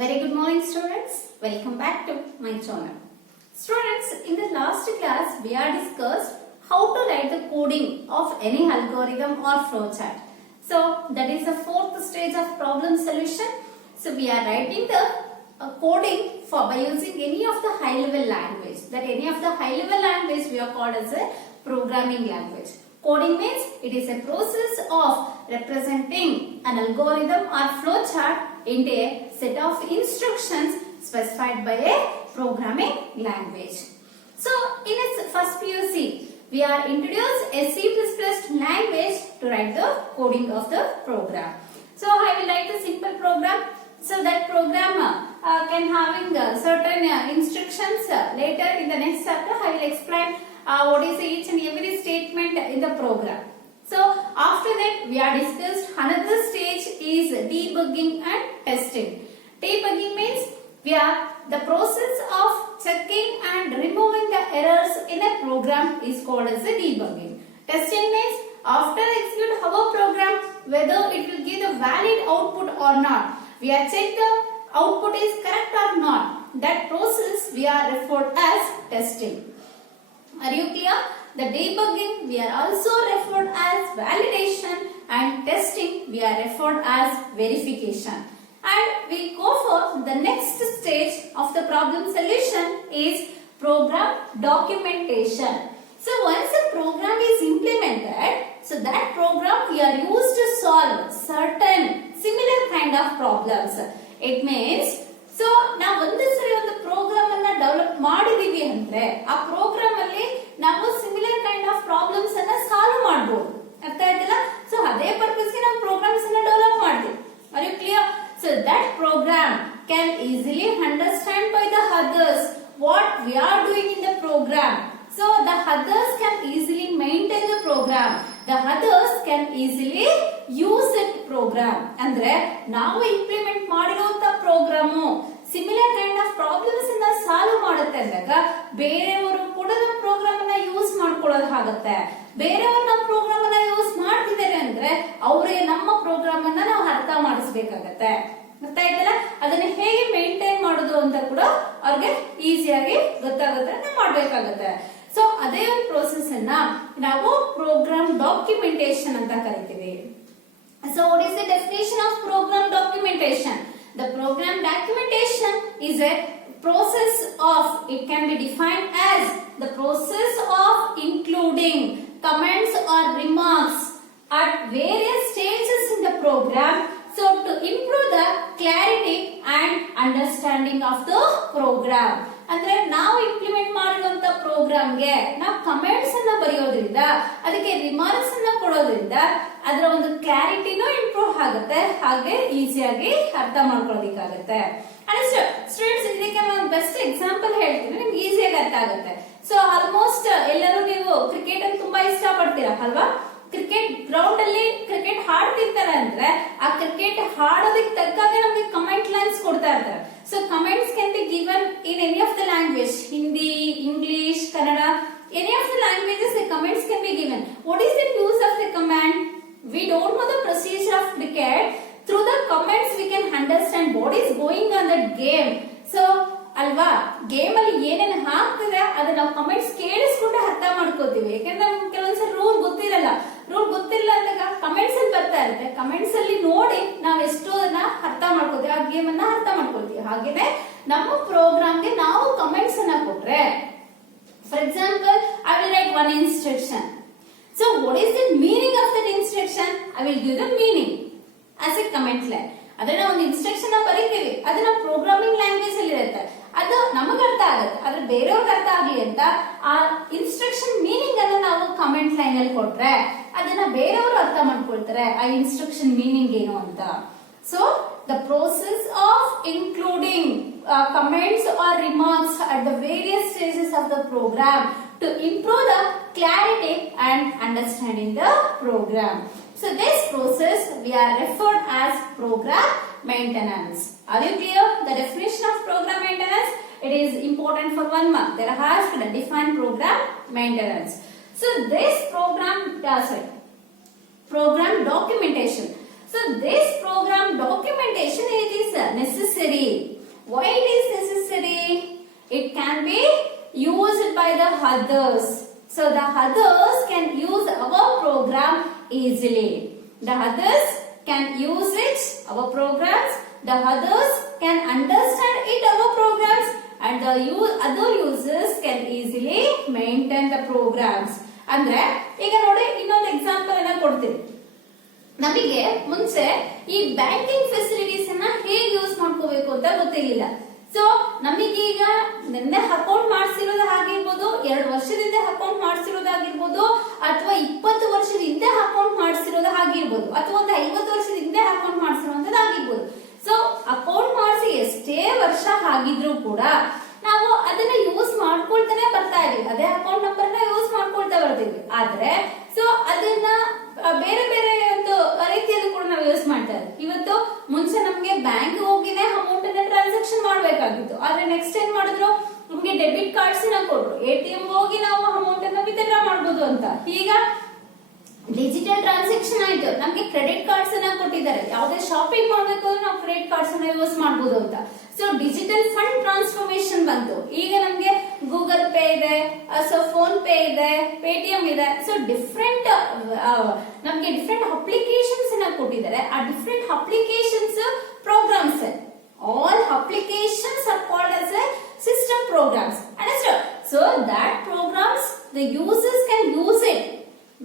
Very good morning students. Welcome back to my channel. Students, in the last class we are discussed how to write the coding of any algorithm or flowchart. So that is the fourth stage of problem solution. So we are writing the coding by using any of the high level language. That any of the high level language we are called as a programming language. Coding means it is a process of representing an algorithm or flowchart into a set of instructions specified by a programming language. So in its first POC, we are introduced a C++ language to write the coding of the program. So I will write a simple program. So that program can having certain instructions. Later in the next chapter I will explain what is each and every statement in the program. So after that we are discussed another stage is debugging and testing. Debugging means we are the process of checking and removing the errors in a program is called as the debugging. Testing means after execute our program whether it will give the valid output or not. We are check the output is correct or not. That process we are referred as testing. Are you clear? The debugging we are also referred as validation and testing we are referred as verification. And we go for the next stage of the problem solution is program documentation. So once a program is implemented, so that program we are used to solve certain similar kind of problems. It means so ನಾವು ಒಂದು ಸರಿ ಒಂದು ಪ್ರೋಗ್ರಾಮ್ ಅನ್ನ ಡೆವಲಪ್ ಮಾಡಿದೀವಿ ಅಂದ್ರೆ ಆ ಪ್ರೋಗ್ರಾಮ್ ಅಲ್ಲಿ ನಾವು ಸಿಮಿಲರ್ ಕೈಂಡ್ ಆಫ್ ಪ್ರಾಬ್ಲಮ್ಸ್ ಅನ್ನ ಸಾಲ್ವ್ ಮಾಡಬಹುದು. ಅರ್ಥ ಆಯ್ತಲ್ಲ? ಸೊ ಅದೇ ಪರ್ಪಸ್ ಗೆ ನಾವು ಪ್ರೋಗ್ರಾಮ್ಸ್ ಅನ್ನ ಡೆವಲಪ್ ಮಾಡ್ತೀವಿ. Are you clear? So that program can easily understand by the others what we are doing in the program. So the others can easily maintain the program. The others can easily use that program. ಅಂದ್ರೆ ನಾವು implement ಮಾಡಿರುವಂತ program similar kind of problems ಅನ್ನ solve ಮಾಡುತ್ತೆ ಅಂದಾಗ ಬೇರೆಯವರು ಕೂಡ ನಮ್ಮ ಪ್ರೋಗ್ರಾಮ್ ಅನ್ನ ಯೂಸ್ ಮಾಡ್ಕೊಳ್ಳೋದಾಗುತ್ತೆ. ಬೇರೆಯವರು ನಮ್ಮ ಪ್ರೋಗ್ರಾಮ್ ಅನ್ನ ಯೂಸ್ ಮಾಡ್ತಿದ್ದಾರೆ ಅಂದ್ರೆ ಅವರಿಗೆ ನಮ್ಮ ಪ್ರೋಗ್ರಾಮ್ ಅನ್ನ ನಾವು ಅರ್ಥ ಮಾಡಿಸ್ಬೇಕಾಗತ್ತೆ. ಗೊತ್ತಾಯ್ತಲ್ಲ? ಅದನ್ನ ಹೇಗೆ ಮೇಂಟೈನ್ ಮಾಡೋದು ಅಂತ ಕೂಡ ಅವ್ರಿಗೆ ಈಸಿಯಾಗಿ ಗೊತ್ತಾಗುತ್ತೆ, ನಾವು ಮಾಡ್ಬೇಕಾಗತ್ತೆ. ಸೊ ಅದೇ ಒಂದು ಪ್ರೋಸೆಸ್ ಅನ್ನ ನಾವು ಪ್ರೋಗ್ರಾಮ್ ಡಾಕ್ಯುಮೆಂಟೇಶನ್ ಅಂತ ಕರಿತೀವಿ. So what is the definition of program documentation? The program documentation is a process of, it can be defined as the process of including comments or remarks at various stages in the program, so to improve the clarity and understanding of the program. ಅಂದ್ರೆ ನಾವು implement ಮಾಡಿರುವಂತ ಪ್ರೋಗ್ರಾಮ್ಗೆ ನಾವು ಕಮೆಂಟ್ಸ್ ಅನ್ನ ಬರೆಯೋದ್ರಿಂದ ಅದಕ್ಕೆ ರಿಮಾರ್ಕ್ಸ್ ಅನ್ನ ಕೊಡೋದ್ರಿಂದ ಅದರ ಒಂದು ಕ್ಲಾರಿಟಿನೂ ಇಂಪ್ರೂವ್ ಆಗುತ್ತೆ, ಹಾಗೆ ಈಸಿಯಾಗಿ ಅರ್ಥ ಮಾಡ್ಕೊಳ್ಳೋದಿಕ್ಕಾಗತ್ತೆ. ಸ್ಟೂಡೆಂಟ್ಸ್ ಇದಕ್ಕೆ ಒಂದು ಬೆಸ್ಟ್ ಎಕ್ಸಾಂಪಲ್ ಹೇಳ್ತೀನಿ, ನಿಮ್ಗೆ ಈಸಿಯಾಗಿ ಅರ್ಥ ಆಗುತ್ತೆ. ಸೊ ಆಲ್ಮೋಸ್ಟ್ ಎಲ್ಲರೂ ನೀವು ಕ್ರಿಕೆಟ್ ಅನ್ನು ತುಂಬಾ ಇಷ್ಟ ಪಡ್ತೀರಾ ಅಲ್ವಾ? ಕ್ರಿಕೆಟ್ ಗ್ರೌಂಡ್ ಅಲ್ಲಿ ಕ್ರಿಕೆಟ್ ಹಾಡ್ತಿರ್ತಾರೆ ಅಂದ್ರೆ ಆ ಕ್ರಿಕೆಟ್ ಹಾಡೋದಕ್ಕೆ ತಕ್ಕಾಗ ನಮ್ಗೆ ಕಮೆಂಟ್ ಲೈನ್ಸ್ ಕೊಡ್ತಾ ಇರ್ತಾರೆ. So comments can be given in any of the language, Hindi, ಇಂಗ್ಲಿಷ್, Kannada, any of the languages the comments can be given. What is the use of the command? We don't know the procedure of cricket. Through the comments we can understand what is going on that game. So ಅಲ್ವಾ, ಗೇಮ್ ಅಲ್ಲಿ ಏನೇನು ಆಗ್ತಿದೆ ಅದನ್ನ ನಾವು ಕಮೆಂಟ್ಸ್ ಕೇಳಿಸ್ಕೊಂಡು ಅರ್ಥ ಮಾಡ್ಕೋತೀವಿ. ಯಾಕಂದ್ರೆ ನಮ್ಗೆ ಕೆಲವೊಂದ್ಸರಿ ರೂಲ್ ಗೊತ್ತಿರಲ್ಲ ಅಂದಾಗ ಕಮೆಂಟ್ಸ್ ಅಲ್ಲಿ ಬರ್ತಾ ಇರುತ್ತೆ. ಕಮೆಂಟ್ಸ್ ಅಲ್ಲಿ ನೋಡಿ ನಾವ್ ಎಷ್ಟೋ ಅರ್ಥ ಮಾಡ್ಕೋತೀವಿ, ಆ ಗೇಮ್ ಅನ್ನ ಅರ್ಥ ಮಾಡ್ಕೊಳ್ತೀವಿ. ಹಾಗೇನೆ ನಮ್ಮ ಪ್ರೋಗ್ರಾಮ್ಗೆ ನಾವು ಕಮೆಂಟ್ಸ್ ಅನ್ನ ಕೊಟ್ರೆ, for example, I will write one instruction. So what is the meaning of that instruction? I will give the meaning as a comment line. ಅದನ್ನ ಒಂದು ಇನ್ಸ್ಟ್ರಕ್ಷನ್ ಬರೀತೀವಿ, ಅದನ್ನ ಪ್ರೋಗ್ರಾಮಿಂಗ್ ಲ್ಯಾಂಗ್ವೇಜ್ ಅಲ್ಲಿ ಇರುತ್ತೆ, ಅದು ನಮಗೆ ಅರ್ಥ ಆಗುತ್ತೆ. ಆದ್ರೆ ಬೇರೆಯವ್ರಿಗೆ ಅರ್ಥ ಆಗ್ಲಿ ಅಂತ ಆ ಇನ್ಸ್ಟ್ರಕ್ಷನ್ ಮೀನಿಂಗ್ ಅನ್ನ ನಾವು ಕಮೆಂಟ್ ಲೈನ್ ಅಲ್ಲಿ ಕೊಟ್ರೆ ಅದನ್ನ ಬೇರೆಯವರು ಅರ್ಥ ಮಾಡ್ಕೊಳ್ತಾರೆ ಆ ಇನ್ಸ್ಟ್ರಕ್ಷನ್ ಮೀನಿಂಗ್ ಏನು ಅಂತ. So the process of including comments or remarks at the various stages of the program to improve the clarity and understanding the program. So this process we are referred as program maintenance. Are you clear? The definition of program maintenance, it is important for 1 mark. There has to define program maintenance. So this program documentation. So this program documentation, it is necessary. Why it is necessary? It can be used by the others. So the others can use our program easily. The others can use it, our programs. The others can understand it, our programs. And the other users can easily maintain the programs. ಅಂದ್ರೆ ಈಗ ನೋಡಿ ಇನ್ನೊಂದು ಎಕ್ಸಾಂಪಲ್ ಅನ್ನ ಕೊಡ್ತೀನಿ. ನಮಗೆ ಮುಂಚೆ ಈ banking facilities ಅನ್ನ ಹೇಗೆ ಯೂಸ್ ಮಾಡ್ಕೋಬೇಕು ಅಂತ ಗೊತ್ತಿರಲಿಲ್ಲ. ಸೊ ನಮಗೀಗ ನಿನ್ನೆ ಅಕೌಂಟ್ ಮಾಡಿಸಿರೋದು ಆಗಿರ್ಬೋದು, 2 ವರ್ಷದಿಂದ ಅಕೌಂಟ್ ಮಾಡಿಸಿರೋದಾಗಿರ್ಬೋದು, ಅಥವಾ 20 ವರ್ಷದ ಹಿಂದೆ ಅಕೌಂಟ್ ಮಾಡಿಸಿರೋದು ಆಗಿರ್ಬೋದು, ಅಥವಾ ಒಂದು 50 ವರ್ಷದ ಹಿಂದೆ ಅಕೌಂಟ್ ಮಾಡಿಸಿರೋಂಥದ್ದು ಆಗಿರ್ಬೋದು. ಸೊ ಅಕೌಂಟ್ ಮಾಡಿಸಿ ಎಷ್ಟೇ ವರ್ಷ ಆಗಿದ್ರು ಕೂಡ ನಾವು ಅದನ್ನ ಯೂಸ್ ಮಾಡ್ಕೊಳ್ತಾನೆ ಬರ್ತಾ ಇದೀವಿ. ಅದೇ ಅಕೌಂಟ್ ನಂಬರ್ ನ ಯೂಸ್ ಮಾಡ್ಕೊಳ್ತಾ ಬರ್ತೀವಿ. ಆದ್ರೆ ಸೊ ಅದನ್ನ ಬೇರೆ ಬೇರೆ ಒಂದು ರೀತಿಯಲ್ಲಿ ಕೂಡ ನಾವು ಯೂಸ್ ಮಾಡ್ತಾ ಇದ್ದೀವಿ. ಇವತ್ತು ಮುಂಚೆ ನಮ್ಗೆ ಬ್ಯಾಂಕ್ ಹೋಗಿನೇ ಅಮೌಂಟ್ ಅನ್ನ ಟ್ರಾನ್ಸಾಕ್ಷನ್ ಮಾಡ್ಬೇಕಾಗಿತ್ತು. ಆದ್ರೆ ನೆಕ್ಸ್ಟ್ ಏನ್ ಮಾಡಿದ್ರು, ನಮ್ಗೆ ಡೆಬಿಟ್ ಕಾರ್ಡ್ಸ್ ನ ಕೊಟ್ರು. ATM ಹೋಗಿ ನಾವು ಅಮೌಂಟ್ ಅನ್ನ ವಿತ್ಡ್ರಾ ಮಾಡಬಹುದು ಅಂತ. ಈಗ ಡಿಜಿಟಲ್ ಟ್ರಾನ್ಸಾಕ್ಷನ್ ಆಯ್ತು. ನಮ್ಗೆ ಕ್ರೆಡಿಟ್ ಕಾರ್ಡ್ಸ್ ಅನ್ನ ಕೊಟ್ಟಿದ್ದಾರೆ. ಯಾವುದೇ ಶಾಪಿಂಗ್ ಮಾಡ್ಬೇಕು ಅಂದ್ರೆ ನಾವು ಕ್ರೆಡಿಟ್ ಕಾರ್ಡ್ಸ್ ಅನ್ನ ಯೂಸ್ ಮಾಡಬಹುದು ಅಂತ. ಸೊ ಡಿಜಿಟಲ್ ಫಂಡ್ ಟ್ರಾನ್ಸ್ಫಾರ್ಮೇಶನ್ ಬಂತು. ಈಗ ನಮ್ಗೆ ಗೂಗಲ್ ಪೇ ಇದೆ, ಸೊ ಫೋನ್ ಪೇ ಇದೆ, ಪೇಟಿಎಂ ಇದೆ. ಸೊ ಡಿಫ್ರೆಂಟ್ ನಮ್ಗೆ ಡಿಫ್ರೆಂಟ್ ಅಪ್ಲಿಕೇಶನ್ಸ್ ಅನ್ನ ಕೊಟ್ಟಿದ್ದಾರೆ. ಆ different applications programs, all applications are called as a system programs. Understood? So that programs the users can use it,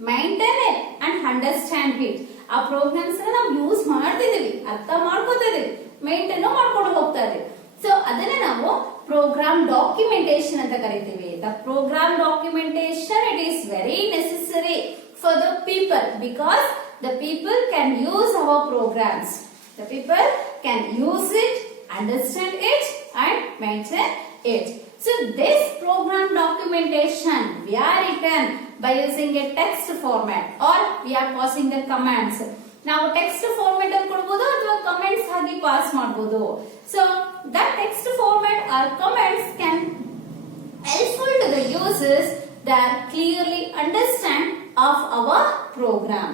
maintain it and understand it. ಆ ಪ್ರೋಗ್ರಾಮ್ಸ್ ನಾವು ಯೂಸ್ ಮಾಡ್ತಿದೀವಿ, ಅರ್ಥ ಮಾಡ್ಕೋತಿದೀವಿ, ಮೇಂಟೈನ್ ಮಾಡ್ಕೊಂಡು ಹೋಗ್ತಾ ಇದೀವಿ. ಸೊ ಅದನ್ನ ನಾವು ಪ್ರೋಗ್ರಾಮ್ ಡಾಕ್ಯುಮೆಂಟೇಶನ್ ಅಂತ ಕರಿತೀವಿ. The program documentation it is very necessary for the people because the people can use our programs. The people can use it, understand it and maintain it. So this program documentation we are written by using a text format or we are passing the commands. ನಾವು text format ಅಲ್ಲಿ ಕೊಡಬಹುದು ಅಥವಾ ಕಮೆಂಟ್ಸ್ ಆಗಿ ಪಾಸ್ ಮಾಡಬಹುದು. So that text format or comments can helpful to the users that clearly understand of our program.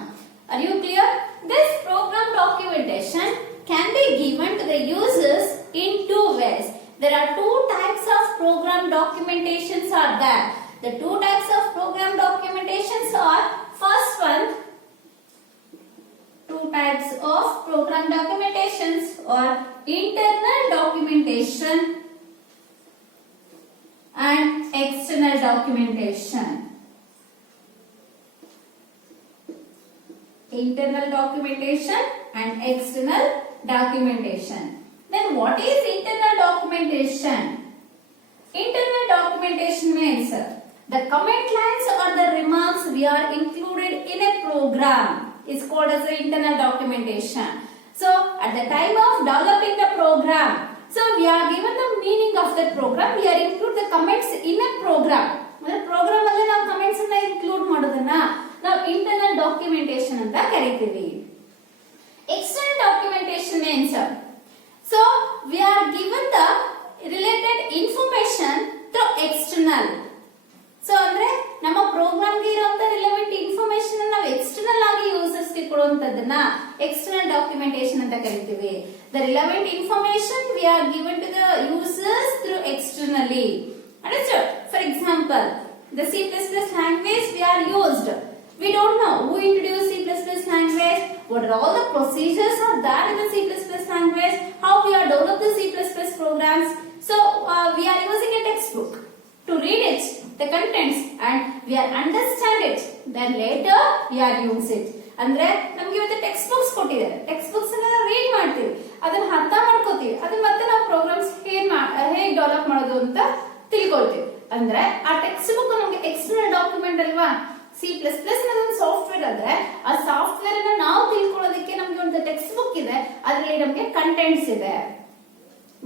Are you clear? This program documentation can be given to the users in 2 ways. There are 2 types of program documentations are there. The 2 types of program documentations are, first one, 2 types of program documentations are internal documentation and external documentation. Internal documentation and external documentation. Then what is internal documentation? Internal documentation means the comment lines or the remarks we are included in a program is called as the internal documentation. So at the time of developing the program, so we are given the meaning of that program, we are include the comments in a program. ಅಂದ್ರೆ program ಅಲ್ಲಿ ನಾವು ಕಮೆಂಟ್ಸ್ ಅನ್ನ ಇನ್ಕ್ಲೂಡ್ ಮಾಡೋದನ್ನ ನಾವು internal documentation ಅಂತ ಕರಿತೀವಿ. External documentation means, so we are given the related information through external. So ಅಂದ್ರೆ ನಮ್ಮ ಪ್ರೋಗ್ರಾಮ್ ಗೆ ಇರುವಂತ ರಿಲೆವೆಂಟ್ ಇನ್ಫಾರ್ಮೇಶನ್ ಅನ್ನು ನಾವು ಎಕ್ಸ್ಟರ್ನಲ್ ಆಗಿ ಯೂಸರ್ಸ್ ಗೆ ಕೊಡುವಂತದನ್ನ ಎಕ್ಸ್ಟರ್ನಲ್ ಡಾಕ್ಯುಮೆಂಟೇಶನ್ ಅಂತ ಕರಿತೀವಿ. The relevant information we are given to the users through externally. Understood? For example, the C++ language we are used. We don't know who introduced C++ language, what are all the procedures are there in the C++ language, how we are developed the C++ programs. So we are using a textbook to read it, the contents, and we are understand it. Then later we are use it. ಅಂದ್ರೆ ನಮಗೆ ಇವತ್ತು text books ಕೊಟ್ಟಿದ್ದಾರೆ. Text books ಅನ್ನ ನಾವು ರೀಡ್ ಮಾಡ್ತೀವಿ, ಅದನ್ನ ಅರ್ಥ ಮಾಡ್ಕೋತೀವಿ, ಅದನ್ನ ಮತ್ತೆ ನಾವು ಪ್ರೋಗ್ರಾಮ್ಸ್ ಹೇಗೆ ಡೆವಲಪ್ ಮಾಡೋದು ಅಂತ ತಿಳ್ಕೊಳ್ತೀವಿ. ಅಂದ್ರೆ ಆ ಟೆಕ್ಸ್ಟ್ ಬುಕ್ ನಮಗೆ ಎಕ್ಸ್ಟರ್ನಲ್ ಡಾಕ್ಯುಮೆಂಟ್ ಅಲ್ವಾ. C++ ಒಂದು ಸಾಫ್ಟ್ವೇರ್ ಅಂದ್ರೆ ಆ ಸಾಫ್ಟ್ವೇರ್ ಅನ್ನ ನಾವು ತಿಳ್ಕೊಳ್ಳೋದಕ್ಕೆ ನಮಗೆ ಒಂದು ಟೆಕ್ಸ್ಟ್ ಬುಕ್ ಇದೆ, ಅದರಲ್ಲಿ ನಮಗೆ ಕಂಟೆಂಟ್ಸ್ ಇದೆ.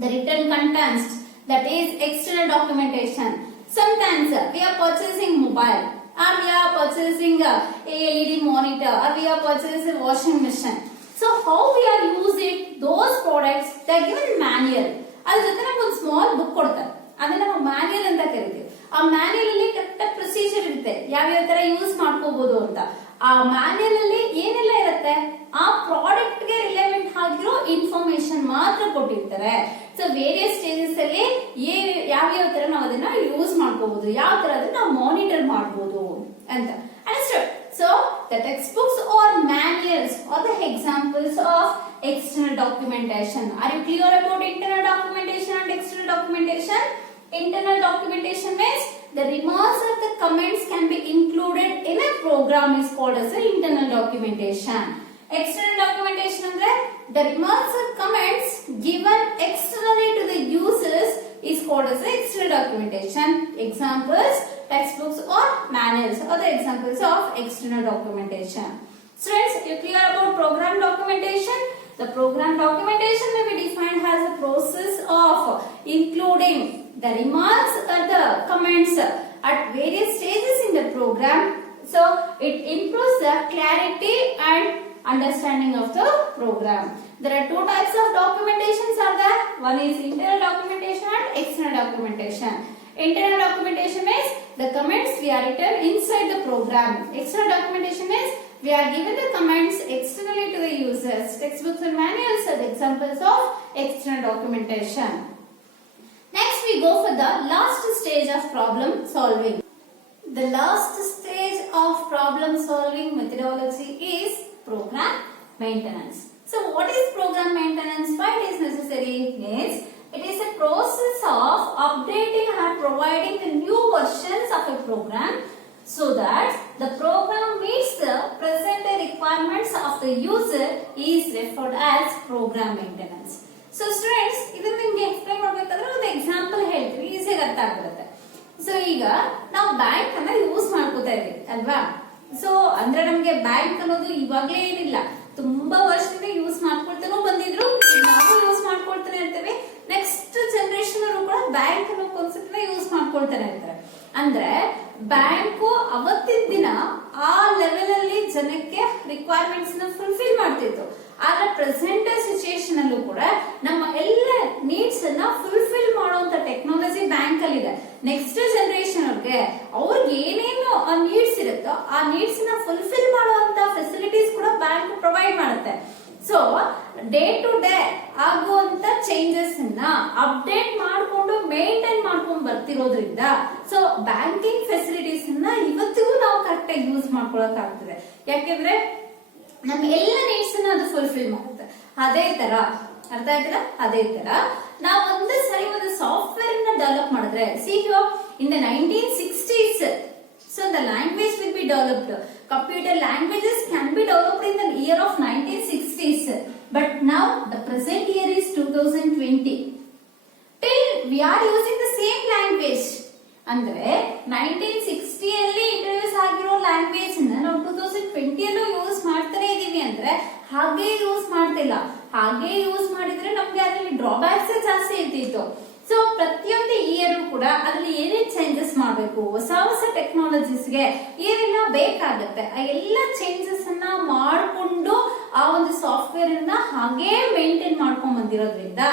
The written contents, that is external documentation. Sometimes we are purchasing mobile, or we are purchasing a LED monitor, or we are purchasing washing machine. So how we are using those products, they are given manual. ಅದ್ರ ಜೊತೆ ನಮ್ಗೆ ಒಂದು small book ಕೊಡ್ತಾರೆ, ಅದನ್ನ ನಾವು ಮ್ಯಾನ್ಯಲ್ ಅಂತ ಕರಿತೀವಿ. ಆ ಮ್ಯಾನ್ಯಲ್ ಅಲ್ಲಿ ಕರೆಕ್ಟ್ ಪ್ರೊಸೀಜರ್ ಇರುತ್ತೆ, ಯಾವ್ಯಾವ ತರ ಯೂಸ್ ಮಾಡ್ಕೋಬಹುದು ಅಂತ. ಆ ಮ್ಯಾನ್ಯಲ್ ಅಲ್ಲಿ ಏನೆಲ್ಲ ಇರುತ್ತೆ, ಆ ಪ್ರಾಡಕ್ಟ್ ಗೆ ರಿಲೆವೆಂಟ್ ಆಗಿರೋ ಇನ್ಫಾರ್ಮೇಶನ್ ಮಾತ್ರ ಕೊಟ್ಟಿರ್ತಾರೆ. ಸೊ ವೇರಿಯಸ್ ಸ್ಟೇಜಸ್ ಅಲ್ಲಿ ಯಾವ ತರ ನಾವು ಅದನ್ನ ಯೂಸ್ ಮಾಡ್ಕೋಬಹುದು, ಯಾವ ತರ ಅದನ್ನ ನಾವು ಮಾನಿಟರ್ ಮಾಡಬಹುದು ಅಂತ. Understood? So the textbooks or manuals are the examples of external documentation. Are you clear about internal documentation and external documentation? Internal documentation means the remarks or the comments can be included in a program is called as the internal documentation. External documentation andre the remarks or comments given externally to the users is called as the external documentation. Examples, textbooks or manuals are the examples of external documentation. Students, you clear about program documentation? The program documentation may be defined as a process of including the remarks or the comments at various stages in the program. So it improves the clarity and understanding of the program. There are two types of documentations are there. One is internal documentation and external documentation. Internal documentation means the comments we are written inside the program. External documentation means we are given the comments externally to the users. Textbooks and manuals are the examples of external documentation. Next we go for the last stage of problem solving. The last stage of problem solving methodology is program maintenance. So what is program maintenance? Why it is necessary? Means it is a process of updating or providing the new versions of a program so that the program meets the present requirements of the user is referred as program maintenance. So students, ಇದನ್ನ ನಿಮಗೆ ಎಕ್ಸ್ಪ್ಲೈನ್ ಮಾಡಬೇಕಾದ್ರೆ ಒಂದು ಎಕ್ಸಾಂಪಲ್ ಹೇಳ್ತೀವಿ, ಈಸಿಯಾಗಿ ಅರ್ಥ ಆಗ್ಬಿಡುತ್ತೆ. ಸೊ ಈಗ ನಾವು ಬ್ಯಾಂಕ್ ಅನ್ನ ಯೂಸ್ ಮಾಡ್ಕೋತಾ ಇದೀವಿ ಅಲ್ವಾ? ಸೊ ಅಂದ್ರೆ ನಮ್ಗೆ ಬ್ಯಾಂಕ್ ಅನ್ನೋದು ಇವಾಗ್ಲೇ ಏನಿಲ್ಲ, ತುಂಬಾ ವರ್ಷದಿಂದ ಯೂಸ್ ಮಾಡ್ಕೊಳ್ತಾನೂ ಬಂದಿದ್ರು, ನಾವು ಯೂಸ್ ಮಾಡ್ಕೊಳ್ತಾನೆ ಇರ್ತೇವೆ. ನೆಕ್ಸ್ಟ್ ಜನರೇಷನ್ ಅವರು ಕೂಡ ಬ್ಯಾಂಕ್ ಅನ್ನೋ ಕಾನ್ಸೆಪ್ಟ್ ನ ಯೂಸ್ ಮಾಡ್ಕೊಳ್ತಾನೆ ಇರ್ತಾರೆ. ಅಂದ್ರೆ ಬ್ಯಾಂಕು ಅವತ್ತಿನ ದಿನ ಆ ಲೆವೆಲ್ ಅಲ್ಲಿ ಜನಕ್ಕೆ ರಿಕ್ವೈರ್ಮೆಂಟ್ಸ್ ನ ಫುಲ್ಫಿಲ್ ಮಾಡ್ತಿತ್ತು. ಆದ್ರೆ ಪ್ರೆಸೆಂಟ್ ಸಿಚುಯೇಷನ್ ಅಲ್ಲೂ ಕೂಡ ನಮ್ಮ ಎಲ್ಲ ನೀಡ್ಸ್ ಅನ್ನ ಫುಲ್ಫಿಲ್ ಮಾಡುವಂತ ಟೆಕ್ನಾಲಜಿ ಬ್ಯಾಂಕ್ ಅಲ್ಲಿ ಇದೆ. ನೆಕ್ಸ್ಟ್ ಜನರೇಷನ್ ಅವ್ರಿಗೆ ಏನೇನು ನೀಡ್ಸ್ ಇರುತ್ತೋ ಆ ನೀಡ್ಸ್ ನ ಫುಲ್ಫಿಲ್ ಮಾಡುವಂತ ಫೆಸಿಲಿಟೀಸ್ ಕೂಡ ಬ್ಯಾಂಕ್ ಪ್ರೊವೈಡ್ ಮಾಡುತ್ತೆ. ಸೊ ಡೇ ಟು ಡೇ ಆಗುವಂತ ಚೇಂಜಸ್ ಅನ್ನ ಅಪ್ಡೇಟ್ ಮಾಡ್ಕೊಂಡು ಮೇಂಟೈನ್ ಮಾಡ್ಕೊಂಡು ಬರ್ತಿರೋದ್ರಿಂದ ಸೊ ಬ್ಯಾಂಕಿಂಗ್ ಫೆಸಿಲಿಟೀಸ್ ಅನ್ನ ಇವತ್ತಿಗೂ ನಾವು ಕರೆಕ್ಟ್ ಆಗಿ ಯೂಸ್ ಮಾಡ್ಕೊಳಕ್ ಆಗ್ತದೆ. ಯಾಕೆಂದ್ರೆ ನಮ್ಮ ಎಲ್ಲ ನೀಡ್ಸ್ ಅನ್ನ ಅದು ಫುಲ್ಫಿಲ್ ಮಾಡುತ್ತೆ. ಅದೇ ತರ ಅರ್ಥ ಆಯ್ತಲ್ಲ, ಅದೇ ತರ ನಾವು ಒಂದು ಸರಿ ಒಂದು ಸಾಫ್ಟ್ವೇರ್ ನ ಡೆವಲಪ್ ಮಾಡಿದ್ರೆ, C in the 1960s so the language will be developed. Computer languages can be developed in the year of 1960s, but now the present year is 2020. Till we are using the same language. ಅಂದ್ರೆ 1960 ಅಲ್ಲಿ ಇಂಟ್ರೊಡ್ಯೂಸ್ ಆಗಿರೋ ಲ್ಯಾಂಗ್ವೇಜ್ ನಾವು 2020 ಅಲ್ಲೂ ಯೂಸ್ ಮಾಡ್ತಾನೆ ಇದೀವಿ ಅಂದ್ರೆ ಹಾಗೆ ಯೂಸ್ ಮಾಡ್ತಿಲ್ಲ. ಹಾಗೆ ಯೂಸ್ ಮಾಡಿದ್ರೆ ನಮ್ಗೆ ಅದರಲ್ಲಿ ಡ್ರಾಬ್ಯಾಕ್ಸ್ ಜಾಸ್ತಿ ಇರ್ತಿತ್ತು. ಸೊ ಪ್ರತಿಯೊಂದು ಇಯರ್ ಕೂಡ ಅದ್ರಲ್ಲಿ ಏನೇನ್ ಚೇಂಜಸ್ ಮಾಡಬೇಕು, ಹೊಸ ಹೊಸ ಟೆಕ್ನಾಲಜೀಸ್ಗೆ ಏನೆಲ್ಲ ಬೇಕಾಗತ್ತೆ ಆ ಎಲ್ಲ ಚೇಂಜಸ್ ಅನ್ನ ಮಾಡಿಕೊಂಡು ಆ ಒಂದು ಸಾಫ್ಟ್ವೇರ್ ಅನ್ನ ಹಾಗೆ ಮೇಂಟೈನ್ ಮಾಡ್ಕೊಂಡ್ ಬಂದಿರೋದ್ರಿಂದ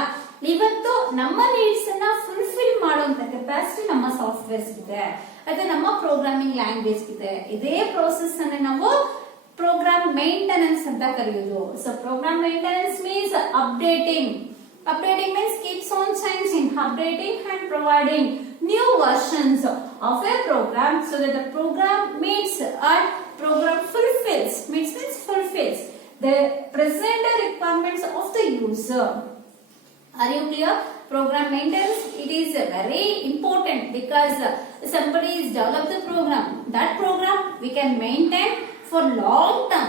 ಇವತ್ತು ನಮ್ಮ ನೀಡ್ಸ್ ಅನ್ನ ಫುಲ್ಫಿಲ್ ಮಾಡುವಂತ ಕೆಪಾಸಿಟಿ ನಮ್ಮ ಸಾಫ್ಟ್ವೇರ್ಸ್ ಇದೆ, ಅದೇ ನಮ್ಮ ಪ್ರೋಗ್ರಾಮಿಂಗ್ ಲ್ಯಾಂಗ್ವೇಜ್ ಇದೆ. ಇದೇ ಪ್ರೋಸೆಸ್ ಅನ್ನ ನಾವು ಪ್ರೋಗ್ರಾಮ್ ಮೇಂಟೆನೆನ್ಸ್ ಅಂತ ಕರೆಯೋದು. So program maintenance means updating. Updating means keeps on changing, updating and providing new versions of a program so that the program meets or program fulfills, means fulfills the present requirements of the user. Are you clear? Program maintenance, it is very important because somebody is developed the program. That program we can maintain for long term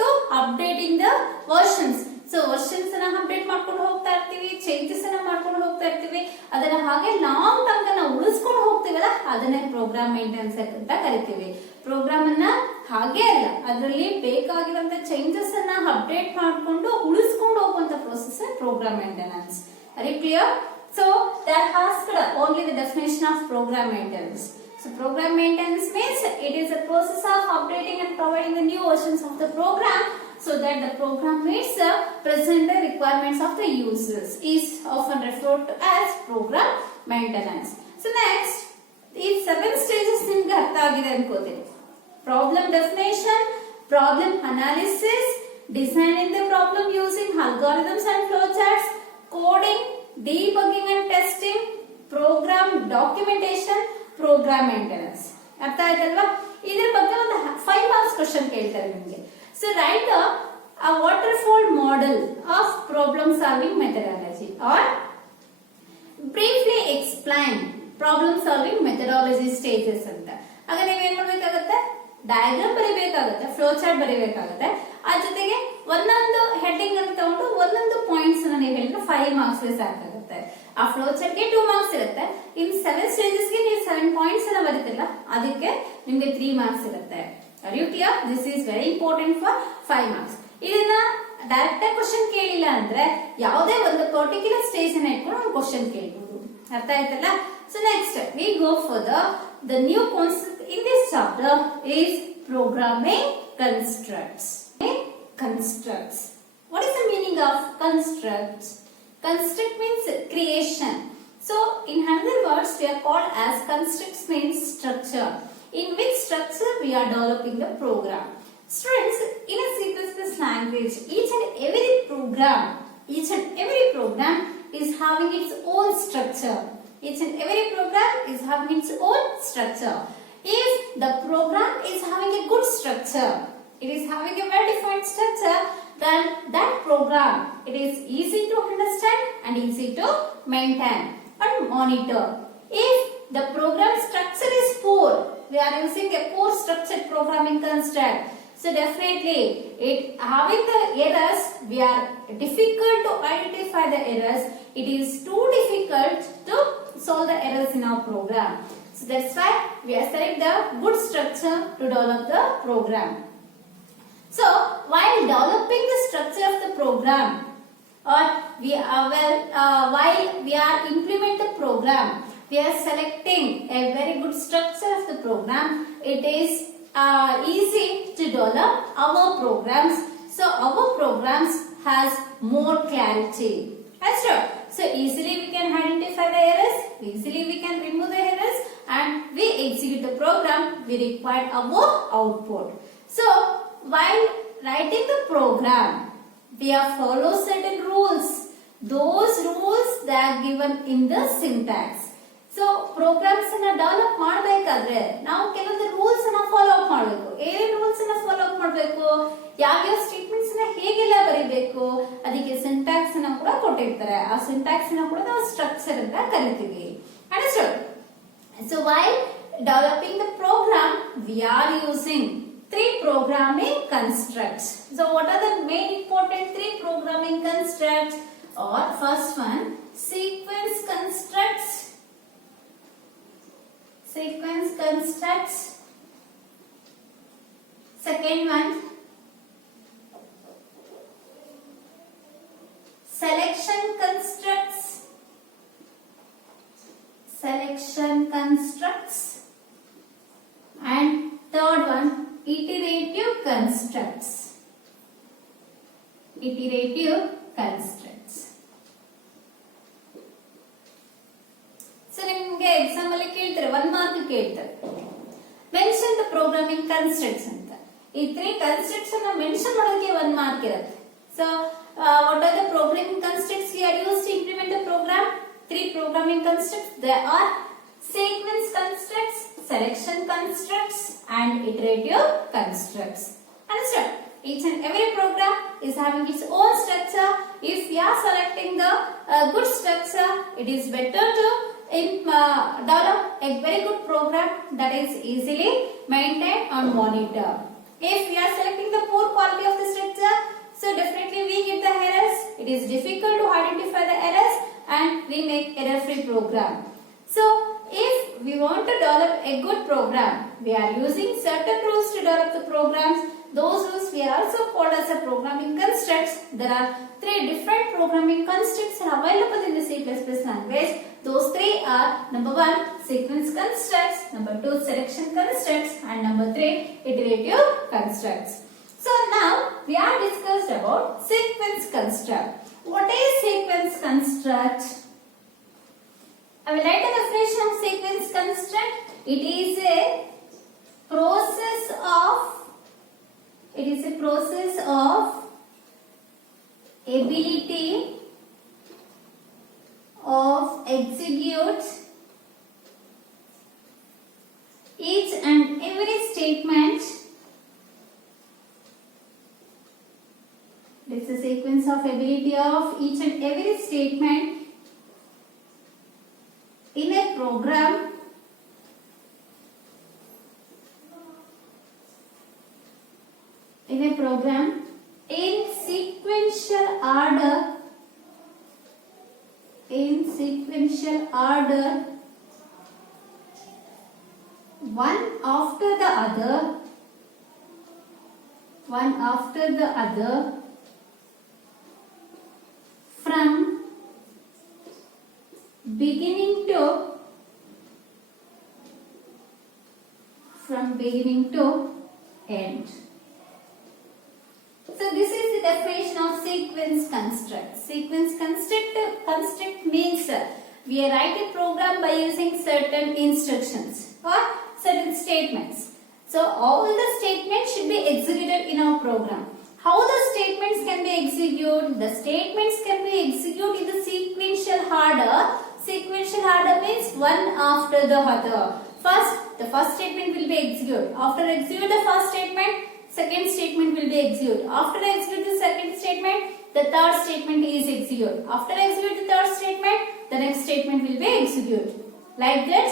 to updating the versions. So versions ಅನ್ನ ಅಪ್ಡೇಟ್ ಮಾಡ್ಕೊಂಡು ಹೋಗ್ತಾ ಇರ್ತೀವಿ, ಚೇಂಜಸ್ ಅನ್ನ ಮಾಡ್ಕೊಂಡು ಹೋಗ್ತಾ ಇರ್ತೀವಿ, ಅದನ್ನ ಹಾಗೆ ಲಾಂಗ್ ಟರ್ಮ್ ನಾವು ಉಳಿಸ್ಕೊಂಡು ಹೋಗ್ತೀವಲ್ಲ ಅದನ್ನೇ ಪ್ರೋಗ್ರಾಮ್ ಮೇಂಟೆನೆನ್ಸ್ ಅಂತ ಕರಿತೀವಿ. ಪ್ರೋಗ್ರಾಮ್ ಅನ್ನ ಹಾಗೆ ಅಲ್ಲ, ಅದರಲ್ಲಿ ಬೇಕಾಗಿರುವಂತ ಚೇಂಜಸ್ ಅನ್ನ ಅಪ್ಡೇಟ್ ಮಾಡ್ಕೊಂಡು ಉಳಿಸ್ಕೊಂಡು ಹೋಗುವಂತ process program maintenance. Are you clear? So that asked only the definition of program maintenance. So program maintenance means it is a process of updating and providing the new versions of the program so that the program meets the present requirements of the users is often referred to as program maintenance. So next, these 7 stages ನಿಮಗೆ ಅರ್ಥ ಆಗಿದೆ ಅನ್ಕೋತೀನಿ. Problem definition, problem analysis, designing the problem using algorithms and flowcharts, coding, debugging and testing, program documentation, program maintenance. ಅರ್ಥ ಆಯ್ತಲ್ವಾ? ಇದರ ಬಗ್ಗೆ ಒಂದು 5 marks question ಕೇಳ್ತಾರೆ ನಿಮಗೆ. So right a waterfall model of problem solving methodology or briefly explain problem solving methodology stages ಅಂತ. ಆಗ ನೀವು ಏನು ಮಾಡಬೇಕಾಗುತ್ತೆ? ಡಯಾಗ್ರಾಮ್ ಬರೀಬೇಕಾಗುತ್ತೆ, ಫ್ಲೋ ಚಾರ್ಟ್ ಬರೀಬೇಕಾಗುತ್ತೆ. ಆ ಜೊತೆಗೆ ಒಂದೊಂದು ಹೆಡ್ಡಿಂಗ್ ಅನ್ನು ತಗೊಂಡು ಒಂದೊಂದು ಪಾಯಿಂಟ್ಸ್ ಅನ್ನು ನೀವು ಹೇಳಿದ್ರೆ 5 ಮಾರ್ಕ್ಸ್ ಸಾಕಾಗುತ್ತೆ. ಆ ಫ್ಲೋ ಚಾರ್ಟ್ ಗೆ 2 ಮಾರ್ಕ್ಸ್ ಇರುತ್ತೆ. ಇನ್ 7 ಸ್ಟೇಜಸ್ ಗೆ ನೀವು 7 ಪಾಯಿಂಟ್ಸ್ ಅನ್ನು ಬರೀತಿಲ್ಲ, ಅದಕ್ಕೆ ನಿಮಗೆ 3 ಮಾರ್ಕ್ಸ್ ಇರುತ್ತೆ. Are you clear? This is very important for 5 marks. ಇದನ್ನ ಡೈರೆಕ್ಟ್ ಆಗಿ ಕ್ವಶನ್ ಕೇಳಿಲ್ಲ ಅಂದ್ರೆ ಯಾವುದೇ ಒಂದು ಪರ್ಟಿಕ್ಯುಲರ್ ಸ್ಟೇಜ್ ಅನ್ನ ಇಟ್ಕೊಂಡು ಒಂದು ಕ್ವಶನ್ ಕೇಳಬಹುದು. ಅರ್ಥ ಆಯ್ತಲ್ಲ? So next we go for the new concept in this chapter is programming constructs. Constructs. What is the meaning of constructs? Construct means creation. So in other words we are called as constructs means structure. In which structure we are developing the program. Students, in a C++ language, each and every program is having its own structure. Each and every program is having its own structure. If the program is having a good structure, it is having a well-defined structure, then that program, it is easy to understand and easy to maintain and monitor. If the program structure is poor, we are using a poor structured programming construct. So definitely, it having the errors, we are difficult to identify the errors. It is too difficult to solve the errors in our program. So that's why we are setting the good structure to develop the program. So while developing the structure of the program, or while we are implement the program, we are selecting a very good structure of the program. It is easy to develop our programs. So our programs has more clarity. That's true. So easily we can identify the errors, easily we can remove the errors, and we execute the program, we require our output. So while writing the program, we are follow certain rules. Those rules they are given in the syntax. So programs ಅನ್ನ ಡೆವಲಪ್ ಮಾಡಬೇಕಾದ್ರೆ ನಾವು ಕೆಲವೊಂದು ರೂಲ್ಸ್ ಅನ್ನ follow up ಮಾಡಬೇಕು. ಏನೇನು ರೂಲ್ಸ್ ಅನ್ನ follow up ಮಾಡಬೇಕು, ಯಾವ ಸ್ಟೇಟ್ಮೆಂಟ್ಸ್ ಅನ್ನ ಹೇಗೆಲ್ಲ ಬರೀಬೇಕು, ಅದಕ್ಕೆ ಸಿಂಟ್ಯಾಕ್ಸ್ ಅನ್ನ ಕೂಡ ಕೊಟ್ಟಿರ್ತಾರೆ. ಆ ಸಿಂಟ್ಯಾಕ್ಸ್ ಅನ್ನ ಕೂಡ ನಾವು ಸ್ಟ್ರಕ್ಚರ್ ಅಂತ ಕರಿತೀವಿ. Understood? So while developing the program, we are using 3 programming constructs. So what are the main important 3 programming constructs? Or first one, sequence constructs. Sequence constructs. Second one, selection constructs. Selection constructs. And third one, iterative constructs. Iterative constructs. So ನಿಮಗೆ ಎಕ್ಸಾಮ್ ಅಲ್ಲಿ ಕೇಳ್ತಾರೆ, 1 ಮಾರ್ಕ್ ಕೇಳ್ತಾರೆ. Mention the programming constructs ಅಂತ. ಈ 3 ಕನ್ಸ್ಟ್ರಕ್ಟ್ಸ್ ಅನ್ನು ಮೆನ್ಷನ್ ಮಾಡೋದಕ್ಕೆ 1 mark ಇರುತ್ತೆ. So what are the programming constructs we are used to implement the program? 3 programming constructs. There are sequence constructs, selection constructs, and iterative constructs. Understood? Each and every program is having its own structure. If we are selecting the good structure, it is better to develop a very good program that is easily maintained and monitored. If we are selecting the poor quality of the structure, so definitely we get the errors. It is difficult to identify the errors and we make error-free program. So if we want to develop a good program, we are using certain rules to develop the programs. Those rules we are also called as a programming constructs. There are 3 different programming constructs available in the C++ language. Those 3 are number 1, sequence constructs, number 2, selection constructs, and number 3, iterative constructs. So now we are discussed about sequence construct. What is sequence construct? I will write a definition of sequence construct. It is a process of ability of execute each and every statement. It's a sequence of ability of each and every statement in a program in sequential order one after the other from beginning to end. So this is the definition of sequence construct. Sequence construct means we write a program by using certain instructions or certain statements. So all the statements should be executed in our program. How the statements can be executed? The statements can be executed in the sequential order. Sequential order means one after the other. First, the first statement will be executed. After execute the first statement, second statement will be executed. After execute the second statement, the third statement is executed. After execute the third statement, the next statement will be executed. Like that,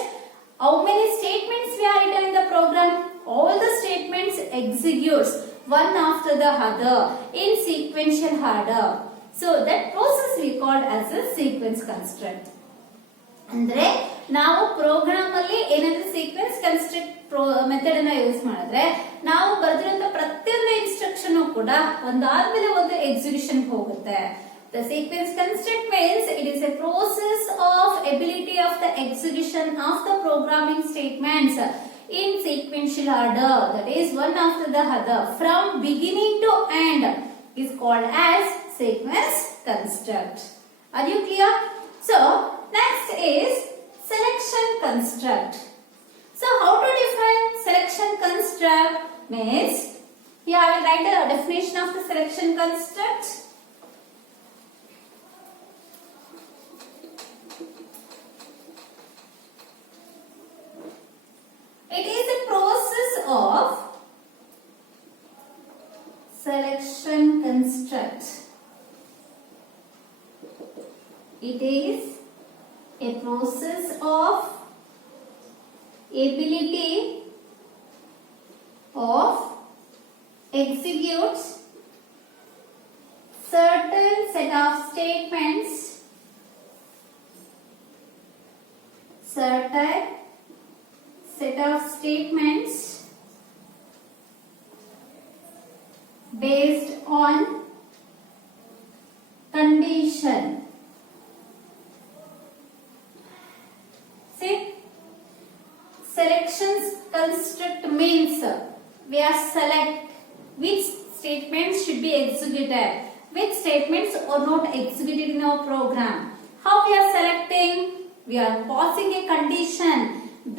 how many statements we are written in the program? All the statements executes one after the other in sequential order. So that process we called as a sequence construct. ಅಂದ್ರೆ ನಾವು ಪ್ರೋಗ್ರಾಮ್ ಅಲ್ಲಿ ಏನಾದ್ರೂ sequence construct method ಅನ್ನ ಯೂಸ್ ಮಾಡಿದ್ರೆ ನಾವು ಬರೆದಿರುವಂತ ಪ್ರತಿಯೊಂದು ಇನ್ಸ್ಟ್ರಕ್ಷನ್ ಕೂಡ ಒಂದಾದ್ಮೇಲೆ ಒಂದು ಎಕ್ಸಿಕ್ಯೂಷನ್ ಹೋಗುತ್ತೆ. The sequence construct means it is a process of ability of the execution of the programming statements in sequential order, that is one after the other from beginning to end is called as sequence construct. Are you clear? So next is selection construct. So how to define selection construct means here I will write the definition of the selection construct. It is a process of selection construct. It is a process of ability of execute certain set of statements based on condition. See, selections construct means we are select which statements should be executed, which statements are not executed in our program. How we are selecting? We are passing a condition.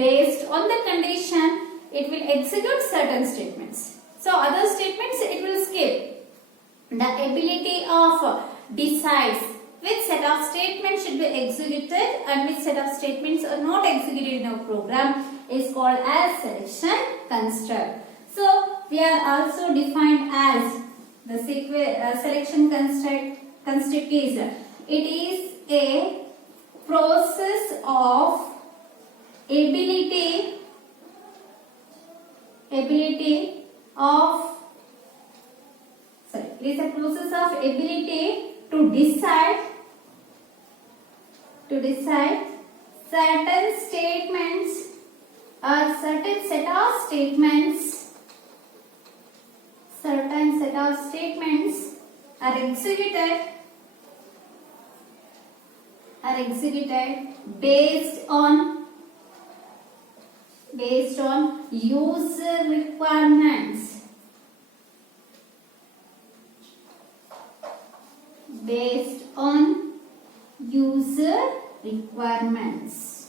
Based on the condition, it will execute certain statements. So other statements it will skip. The ability of decides which set of statements should be executed and which set of statements are not executed in our program is called as selection construct. So we are also defined as the selection construct is it is a process of ability of it is a process of ability to decide certain statements or certain set of statements are executed based on user requirements. Based on user requirements.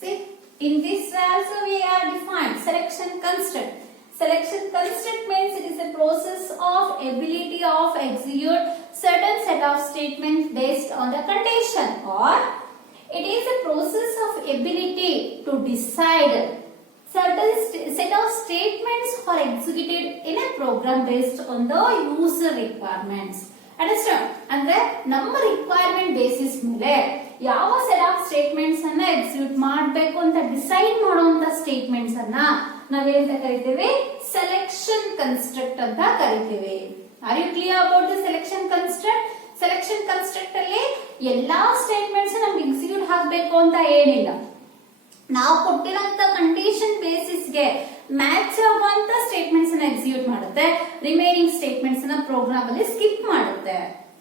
See, in this way also we are defined selection construct. Selection construct means it is a process of ability of execute certain set of statements based on the condition, or it is a process of ability to decide certain set of statements are executed in a program based on the user requirements. Understand? ಅಂದ್ರೆ ನಮ್ಮ requirement basis ಮೇಲೆ ಯಾವ set of statements ಅನ್ನ ಎಕ್ಸಿಕ್ಯೂಟ್ ಮಾಡಬೇಕು ಅಂತ ಡಿಸೈಡ್ ಮಾಡುವಂತ ಸ್ಟೇಟ್ಮೆಂಟ್ಸ್ ಅನ್ನ ನಾವೇಂತ ಕರಿತೀವಿ, ಸೆಲೆಕ್ಷನ್ ಕನ್ಸ್ಟ್ರಕ್ಟ್ ಅಂತ ಕರಿತೀವಿ. Are you clear about the selection construct? Selection construct ಅಲ್ಲಿ ಎಲ್ಲಾ ಸ್ಟೇಟ್ಮೆಂಟ್ಸ್ ನಮ್ಗೆ ಎಕ್ಸಿಕ್ಯೂಟ್ ಆಗಬೇಕು ಅಂತ ಏನಿಲ್ಲ. ನಾವು ಕೊಟ್ಟಿರೋಂತ ಕಂಡೀಷನ್ ಬೇಸಿಸ್ಗೆ ಮ್ಯಾಚ್ ಆಗುವಂತ ಸ್ಟೇಟ್ಮೆಂಟ್ಸ್ ಅನ್ನ ಎಕ್ಸಿಕ್ಯೂಟ್ ಮಾಡುತ್ತೆ, ರಿಮೈನಿಂಗ್ ಸ್ಟೇಟ್ಮೆಂಟ್ಸ್ ಅನ್ನ ಪ್ರೋಗ್ರಾಮ್ ಅಲ್ಲಿ ಸ್ಕಿಪ್ ಮಾಡುತ್ತೆ.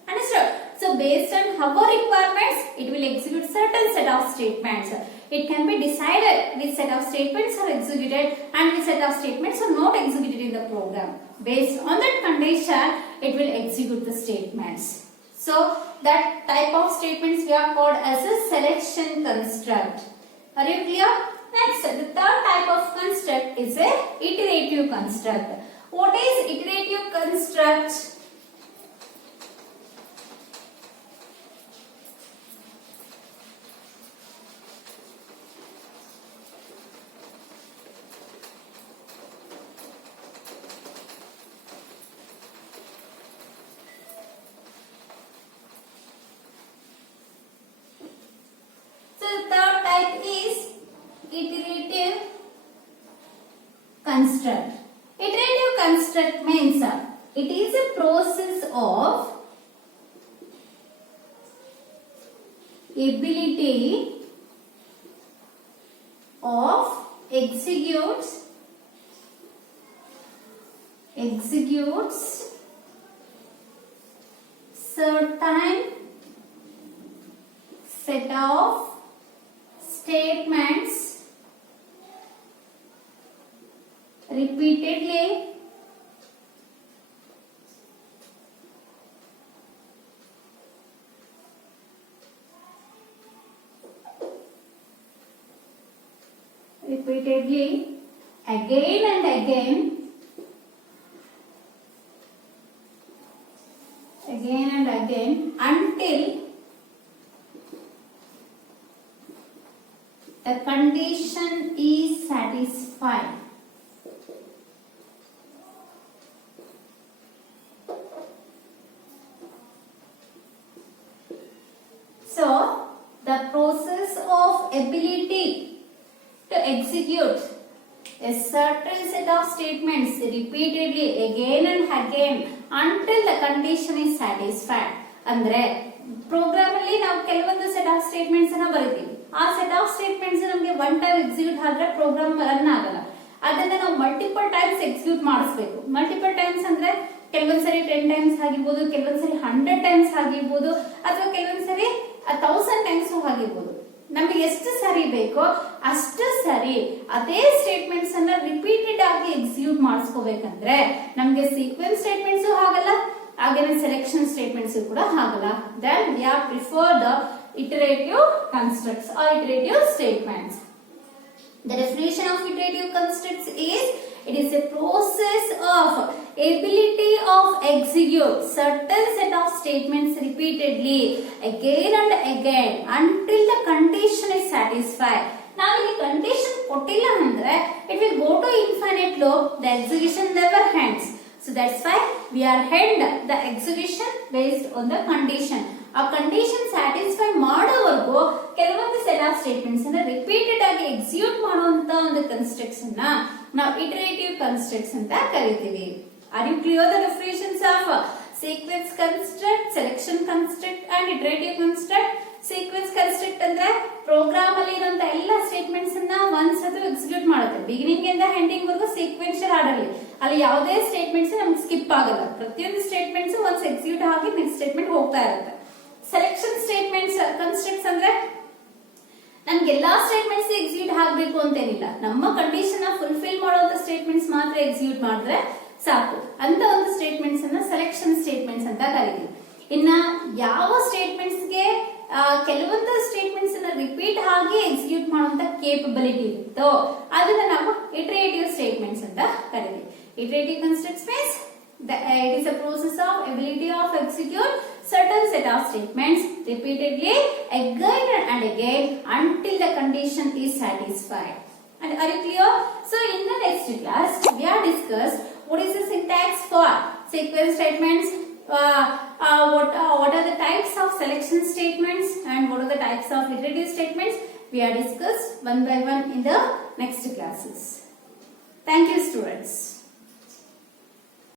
Understand? So based on our requirements, it will execute certain set of statements. It can be decided which set of statements are executed and which set of statements are not executed in the program. Based on that condition, it will execute the statements. So that type of statements we are called as a selection construct. Are you clear? Next, the third type of construct is a iterative construct. What is iterative construct? Iterative construct. Iterative construct means it is a process of ability of executes certain set of statements repeatedly again and again until the condition is satisfied. So the process of ability to execute a certain set of statements repeatedly again and again until the condition is satisfied. ಅಂದ್ರೆ program ಅಲ್ಲಿ ನಾವು ಕೆಲವೊಂದು set of statements ಅನ್ನ ಬರೀತೀವಿ. ಆ set of statements ನಮಗೆ one time execute ಆದ್ರೆ program run ಆಗಲ್ಲ. ಅದನ್ನ ನಾವು ಮಲ್ಟಿಪಲ್ ಟೈಮ್ಸ್ ಎಕ್ಸಿಕ್ಯೂಟ್ ಮಾಡಿಸಬೇಕು. ಮಲ್ಟಿಪಲ್ ಟೈಮ್ಸ್ ಅಂದ್ರೆ ಕೆಲವೊಂದ್ಸರಿ 10 ಟೈಮ್ಸ್ ಆಗಿರ್ಬೋದು, ಕೆಲವೊಂದ್ಸರಿ 100 ಟೈಮ್ಸ್ ಆಗಿರ್ಬೋದು, ಅಥವಾ ಕೆಲವೊಂದ್ಸರಿ 1000 ಟೈಮ್ಸ್ ಆಗಿರ್ಬೋದು. ನಮಗೆ ಎಷ್ಟು ಸರಿ ಬೇಕೋ ಅಷ್ಟು ಸರಿ ಅದೇ ಸ್ಟೇಟ್ಮೆಂಟ್ಸ್ ಅನ್ನ ರಿಪೀಟೆಡ್ ಆಗಿ ಎಕ್ಸಿಕ್ಯೂಟ್ ಮಾಡಿಸ್ಕೋಬೇಕಂದ್ರೆ ನಮ್ಗೆ ಸೀಕ್ವೆನ್ಸ್ ಸ್ಟೇಟ್ಮೆಂಟ್ಸ್ ಆಗಲ್ಲ, ಹಾಗೇನೆ ಸೆಲೆಕ್ಷನ್ ಸ್ಟೇಟ್ಮೆಂಟ್ಸ್ ಕೂಡ ಆಗಲ್ಲ. Then we are prefer the iterative constructs or iterative statements. The definition of iterative constructs is it is a process of ability of execute certain set of statements repeatedly again and again until the condition is satisfied. Now if the condition ಕೊಟ್ಟಿಲ್ಲ ಅಂದ್ರೆ it will go to infinite loop, the execution never ends. So that's why we are end the execution based on the condition. ಆ condition satisfy ಮಾಡೋವರೆಗೂ ಕೆಲವೊಂದು set of statements ಅನ್ನ repeated ಆಗಿ execute ಮಾಡುವಂತ ಒಂದು constructs ಅನ್ನ ನಾವು ಇಟರೇಟಿವ್ ಕನ್ಸ್ಟ್ರಕ್ಟ್ಸ್ ಅಂತ ಕರಿತೀವಿ. Are you clear the definitions of sequence construct, selection construct and iterative construct? Sequence construct ಅಂದ್ರೆ ಪ್ರೋಗ್ರಾಮ್ ಅಲ್ಲಿ ಇರುವಂತ ಎಲ್ಲ ಸ್ಟೇಟ್ಮೆಂಟ್ಸ್ ಅನ್ನ ಒಂದ್ಸತಿ ಎಕ್ಸಿಕ್ಯೂಟ್ ಮಾಡುತ್ತೆ. ಬಿಗಿನಿಂಗ್ ಇಂದ ಎಂಡಿಂಗ್ ವರೆಗೂ ಸೀಕ್ವೆನ್ಷಿಯಲ್ ಆರ್ಡರ್ ಅಲ್ಲಿ ಯಾವುದೇ ಸ್ಟೇಟ್ಮೆಂಟ್ಸ್ ನಮ್ಗೆ ಸ್ಕಿಪ್ ಆಗಲ್ಲ. ಪ್ರತಿಯೊಂದು ಸ್ಟೇಟ್ಮೆಂಟ್ಸ್ ಒಂದ್ಸ್ ಎಕ್ಸಿಕ್ಯೂಟ್ ಆಗಿ ನೆಕ್ಸ್ಟ್ ಸ್ಟೇಟ್ಮೆಂಟ್ ಹೋಗ್ತಾ ಇರುತ್ತೆ. ಸೆಲೆಕ್ಷನ್ ಸ್ಟೇಟ್ಮೆಂಟ್ಸ್ ಕನ್ಸ್ಟ್ರಕ್ಟ್ಸ್ ಅಂದ್ರೆ ನಮ್ಗೆ ಎಲ್ಲಾ ಸ್ಟೇಟ್ಮೆಂಟ್ಸ್ ಎಕ್ಸಿಕ್ಯೂಟ್ ಆಗಬೇಕು ಅಂತೇನಿಲ್ಲ. ನಮ್ಮ ಕಂಡೀಷನ್ ಫುಲ್ಫಿಲ್ ಮಾಡುವಂತ ಸ್ಟೇಟ್ಮೆಂಟ್ಸ್ ಮಾತ್ರ ಎಕ್ಸಿಕ್ಯೂಟ್ ಮಾಡಿದ್ರೆ ಸಾಕು. ಅಂತ ಒಂದು ಸ್ಟೇಟ್ಮೆಂಟ್ಸ್ ಅನ್ನ ಸೆಲೆಕ್ಷನ್ ಸ್ಟೇಟ್ಮೆಂಟ್ಸ್ ಅಂತ ಕರೀತೀವಿ. ಇನ್ನ ಯಾವ ಸ್ಟೇಟ್ಮೆಂಟ್ಸ್ ಗೆ ಕೆಲವೊಂದು ಸ್ಟೇಟ್ಮೆಂಟ್ಸ್ ಅನ್ನ ರಿಪೀಟ್ ಆಗಿ ಎಕ್ಸಿಕ್ಯೂಟ್ ಮಾಡುವಂತ ಕೇಪಬಿಲಿಟಿ ಇರುತ್ತೋ ಅದನ್ನ ನಾವು ಇಟರೇಟಿವ್ ಸ್ಟೇಟ್ಮೆಂಟ್ಸ್ ಅಂತ ಕರೀತೀವಿ. Iterative constructs means it is a process of ability of execute certain set of statements repeatedly again and again until the condition is satisfied. And are you clear? So in the next class, we are discussed what is the syntax for sequence statements, what are the types of selection statements, and what are the types of iterative statements. We are discussed one by one in the next classes. Thank you, students.